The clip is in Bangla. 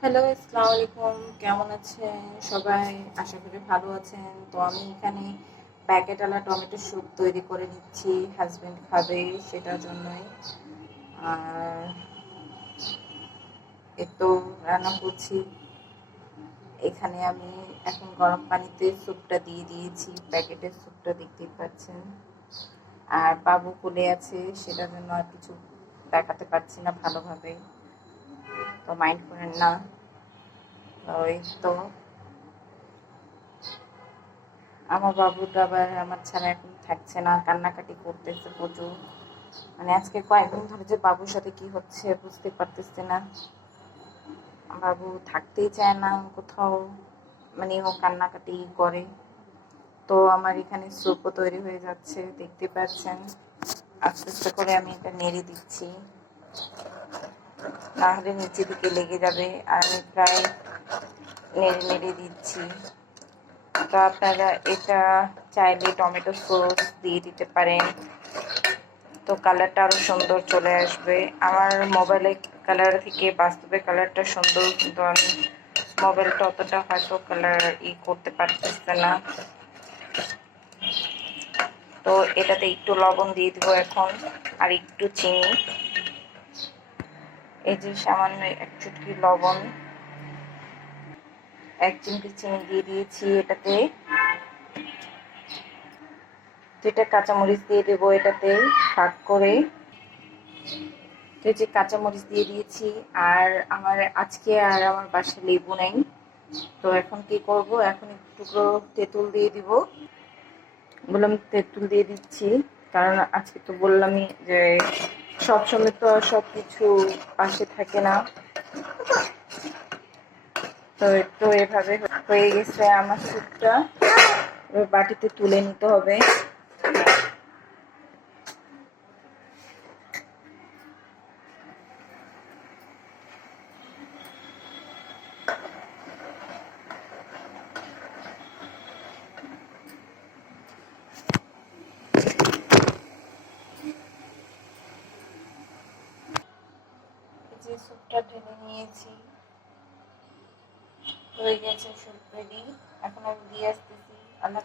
হ্যালো, আসসালামু আলাইকুম। কেমন আছেন সবাই? আশা করি ভালো আছেন। তো আমি এখানে প্যাকেটওয়ালা টমেটো স্যুপ তৈরি করে নিচ্ছি। হাজবেন্ড খাবে সেটার জন্যই। আর একটু রান্না করছি। এখানে আমি এখন গরম পানিতে স্যুপটা দিয়ে দিয়েছি। প্যাকেটের স্যুপটা দেখতেই পাচ্ছেন। আর বাবু কোলে আছে, সেটার জন্য আর কিছু দেখাতে পারছি না ভালোভাবে। তো মাইন্ড করেন না ওই তো আমার বাবুটা আবার আমার ছাড়া এখন থাকছে না, কান্নাকাটি করতেছে প্রচুর। মানে আজকে কয়েকদিন ধরে যে বাবুর সাথে কি হচ্ছে বুঝতে পারতেছে না। বাবু থাকতেই চায় না কোথাও মানে ও কান্নাকাটি করে। তো আমার এখানে স্যুপও তৈরি হয়ে যাচ্ছে, দেখতে পাচ্ছেন। আস্তে আস্তে করে আমি এটা নেড়ে দিচ্ছি। না হলে নিচে দিকে লেগে যাবে। আর আমি প্রায় নেড়ে নেড়ে দিচ্ছি। তো আপনারা এটা চাইলে টমেটো সস দিয়ে দিতে পারেন। তো কালারটা আরও সুন্দর চলে আসবে। আমার মোবাইলে কালার থেকে বাস্তবে কালারটা সুন্দর, কিন্তু আমি মোবাইলটা অতটা হয়তো কালার ই করতে পারতেছে না। তো এটাতে একটু লবণ দিয়ে দেবো এখন, আর একটু চিনি। এই যে সামান্য এক চুটকি লবণ, এক চিমটি চিনি দিয়ে দিয়েছি এটাতে। দুইটা কাঁচামরিচ দিয়ে দেব এটাতে ভাগ করে। যে কাঁচামরিচ দিয়ে দিয়েছি, আর আমার আজকে আর আমার বাসায় লেবু নেই। তো এখন কি করব? এখন টুকরো তেঁতুল দিয়ে দিব। বললাম তেঁতুল দিয়ে দিচ্ছি, কারণ আজকে তো বললামই যে সবসময় তো সব কিছু পাশে থাকে না। তো একটু এভাবে হয়ে গেছে আমার স্যুপটা বাটিতে তুলে নিতে হবে। যে স্যুপটা ঢেলে নিয়েছি। হয়ে গেছে স্যুপ রেডি। এখন আমি দিয়ে আসতেছি। আল্লাহ।